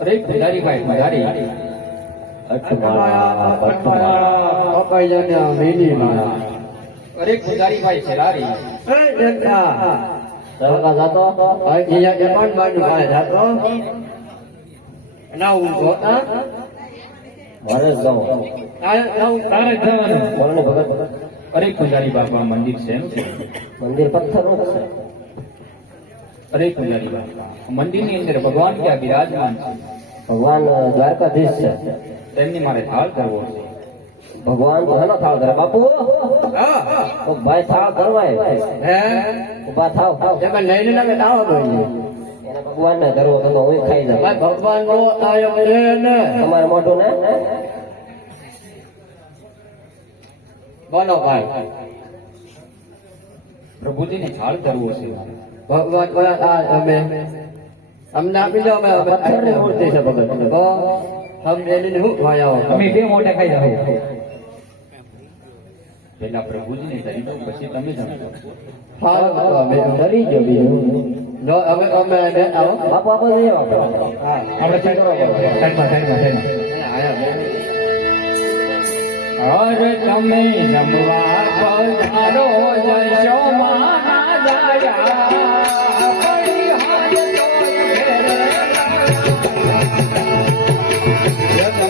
અરે પુજારી ભાઈ પુજારી અટમાળા પટમાળા પપૈયાના મીની માળા અરે પુજારી ભાઈ એ જાતો? અહીંયા જમણ બાજુ ભાઈ જાતો? ના હું જોતા મારે જાઉં તારે જવાનું. ભગત? અરે પુજારી બાપા મંદિર છે મંદિર પથ્થરનું છે. અરે પુજારી બાપા મંદિરની અંદર ભગવાન ક્યાં બિરાજમાન છે ભગવાન દ્વારકાધીશ છે તેમની મારે થાળ કરવો છે ભગવાન તો હેનો થાળ કરે બાપુ હા તો ભાઈ થાળ કરવાય હે ઊભા થાવ થાવ તમે લઈને ના બેઠા આવો તો અહીંયા. એને ભગવાન ને ધરવો તો હું ખાઈ જાઉં ભાઈ ભગવાન નો આયો છે ને તમારે મોઢું ને બોલો ભાઈ પ્રભુજીને થાળ કરવો છે ભગવાન બોલા આ અમે અમને આપી દો અમે પથ્થરની મૂર્તિ છે ભગત તો તમે એની હું ભાઈ અમે બે મોટા ખાઈ જાવ પેલા પ્રભુજીને ધરી દો પછી તમે જમજો હા અમે ધરી જો બીજું અમે અમે બાપુ આપો જઈએ આપણે સાઈડમાં સાઈડમાં સાઈડમાં અરે તમે જમવા પધારો જશો.